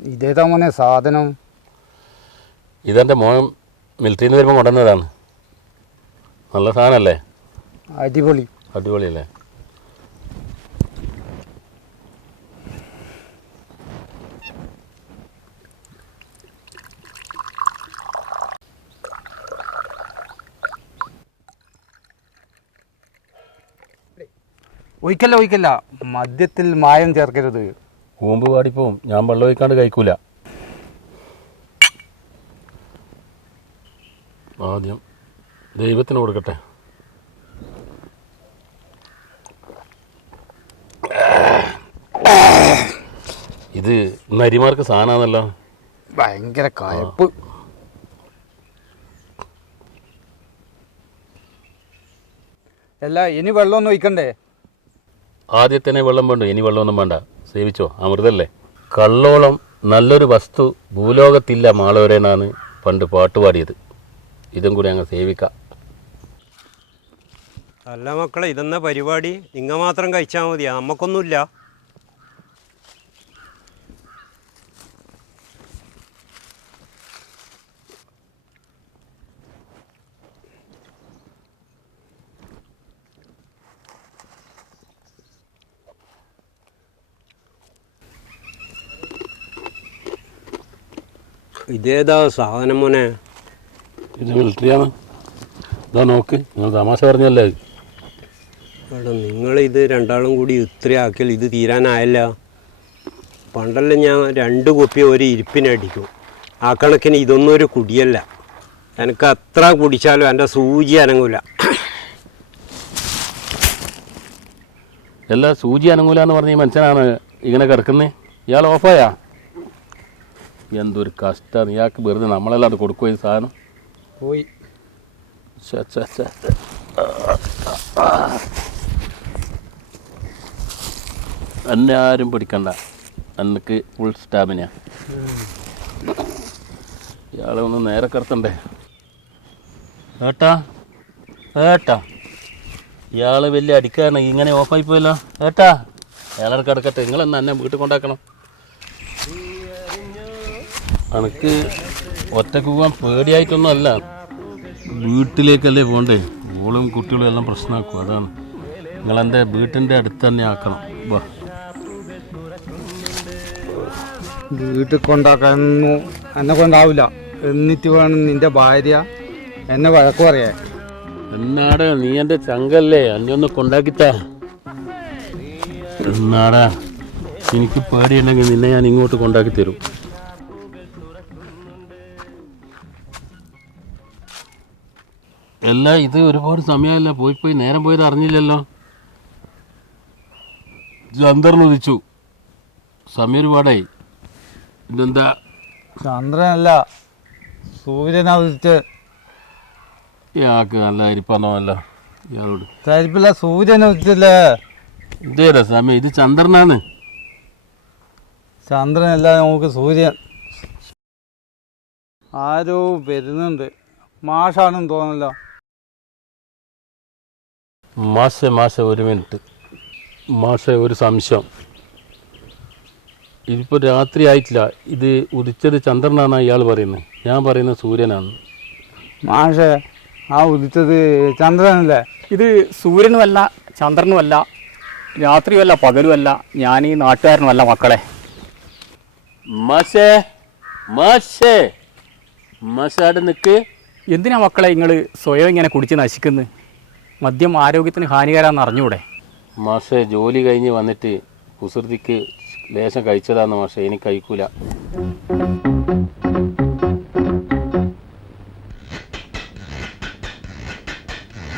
ഇതേതാ മോനെ സാധനം? ഇതെൻ്റെ മോൻ മിലിറ്ററിയിൽ നിന്ന് വരുമ്പോൾ കൊണ്ടുവന്നതാണ്. നല്ല സാധനമല്ലേ? അടിപൊളി. അടിപൊളിയല്ലേ? ഒഴിക്കല്ല, മദ്യത്തിൽ മായം ചേർക്കരുത്. കൂമ്പ് പാടിപ്പോവും. ഞാൻ വെള്ളം ഒഴിക്കാണ്ട് കഴിക്കൂല. ആദ്യം ദൈവത്തിന് കൊടുക്കട്ടെ. ഇത് നരിമാർക്ക് സാധനമാണല്ലോ. ഭയങ്കര കയപ്പ്. അല്ല, ഇനി വെള്ളമൊന്നും ഒഴിക്കണ്ടേ? ആദ്യത്തന്നെ വെള്ളം വേണ്ട, ഇനി വെള്ളമൊന്നും വേണ്ട. സേവിച്ചോ, അമൃതല്ലേ. കള്ളോളം നല്ലൊരു വസ്തു ഭൂലോകത്തില്ല മാളവരെന്നാണ് പണ്ട് പാട്ടുപാടിയത്. ഇതും കൂടി അങ്ങ് സേവിക്കാം. അല്ല മക്കളെ, ഇതെന്നാ പരിപാടി? നിങ്ങൾ മാത്രം കഴിച്ചാൽ മതിയാ? നമുക്കൊന്നുമില്ല. ഇതേതാ സാധനം മോനെ? ഇത് മിലിറ്ററിയാണ്. ഇതാ നോക്ക്, നിങ്ങൾ തമാശ പറഞ്ഞല്ലേ. എടാ, നിങ്ങളിത് രണ്ടാളും കൂടി ഇത്രയാക്കിയാൽ ഇത് തീരാനായല്ല. പണ്ടല്ല ഞാൻ 2 കുപ്പി ഒരു ഇരിപ്പിനടിക്കും. ആ കണക്കിന് ഇതൊന്നും ഒരു കുടിയല്ല. എനിക്ക് അത്ര കുടിച്ചാലും എൻ്റെ സൂചി അനങ്ങൂല. എല്ലാ സൂചി അനങ്ങൂല എന്ന് പറഞ്ഞ ഈ മനുഷ്യനാണ് ഇങ്ങനെ കിടക്കുന്നത്. ഇയാൾ ഓഫായാ? എന്തൊരു കഷ്ടമാണ് ഇയാൾക്ക്. വെറുതെ നമ്മളെല്ലാം അത് കൊടുക്കുകയും സാധനം പോയി. എന്നെ ആരും പിടിക്കണ്ട, എനിക്ക് ഫുൾ സ്റ്റാമിന. ഇയാളെ ഒന്ന് നേരെ കിടത്തണ്ടേ? ഏട്ടാ ഇയാൾ വലിയ അടിക്കാണ്. ഇങ്ങനെ ഓഫായി പോയല്ലോ. ഏട്ടാ അയാളെ കിടക്കട്ടെ. നിങ്ങളെന്നാ എന്നെ വീട്ടിൽ കൊണ്ടാക്കണം. എനിക്ക് ഒറ്റക്ക് പോകാൻ പേടിയായിട്ടൊന്നും അല്ല. വീട്ടിലേക്കല്ലേ പോകണ്ടേ? ഓളും കുട്ടികളും എല്ലാം പ്രശ്നമാക്കും. അതാണ്. നിങ്ങളെൻ്റെ വീട്ടിൻ്റെ അടുത്ത് തന്നെ ആക്കണം. വാ. വീട്ടിൽ കൊണ്ടാക്കാനൊന്നും എന്നെ കൊണ്ടാവില്ല. എന്നിട്ട് വേണം നിന്റെ ഭാര്യ എന്നെ വഴക്ക് പറയാൻ. എന്നാടാ, നീ എൻ്റെ ചങ്കല്ലേ, എന്നെ ഒന്ന് കൊണ്ടാക്കിത്താ. എന്നാടാ, എനിക്ക് പേടിയുണ്ടെങ്കിൽ നിന്നെ ഞാൻ ഇങ്ങോട്ട് കൊണ്ടാക്കി തരും. അല്ല, ഇത് ഒരുപാട് സമയമല്ല. പോയി നേരം പോയത് അറിഞ്ഞില്ലല്ലോ. ചന്ദ്രൻ ഉദിച്ചു, സമയം ഒരുപാടായി. ഇതെന്താ? ചന്ദ്രനല്ല, സൂര്യനാ ഉദിച്ച്. ഇയാൾക്ക് നല്ല അരിപ്പണമല്ല ഇയാളോട്. തരിപ്പില്ല, സൂര്യനെ ഉദിച്ചല്ലേ. ഇതേതാ സമയം? ഇത് ചന്ദ്രനാണ്. ചന്ദ്രനല്ല, നമുക്ക് സൂര്യൻ. ആരോ വരുന്നുണ്ട്. മാഷാണെന്ന് തോന്നല്ലോ. മാഷ ഒരു മിനിറ്റ്. മാഷ ഒരു സംശയം. ഇതിപ്പോൾ രാത്രി ആയിട്ടില്ല. ഇത് ഉദിച്ചത് ചന്ദ്രനാണെന്നാണ് ഇയാൾ പറയുന്നത്. ഞാൻ പറയുന്നത് സൂര്യനാണ്. മാഷേ, ആ ഉദിച്ചത് ചന്ദ്രനല്ലേ? ഇത് സൂര്യനുമല്ല, ചന്ദ്രനുമല്ല, രാത്രിയുമല്ല, പകലുമല്ല, ഞാൻ ഈ നാട്ടുകാരനുമല്ല മക്കളെ. മാഷേ അവിടെ നിൽക്ക്. എന്തിനാ മക്കളെ നിങ്ങൾ സ്വയം ഇങ്ങനെ കുടിച്ച് നശിക്കുന്നത്? മദ്യം ആരോഗ്യത്തിന് ഹാനികരാന്ന് അറിഞ്ഞൂടെ? മാഷേ, ജോലി കഴിഞ്ഞ് വന്നിട്ട് കുസൃതിക്ക് ലേശം കഴിച്ചതാന്ന് മാഷേ. എനിക്ക് കഴിക്കൂല.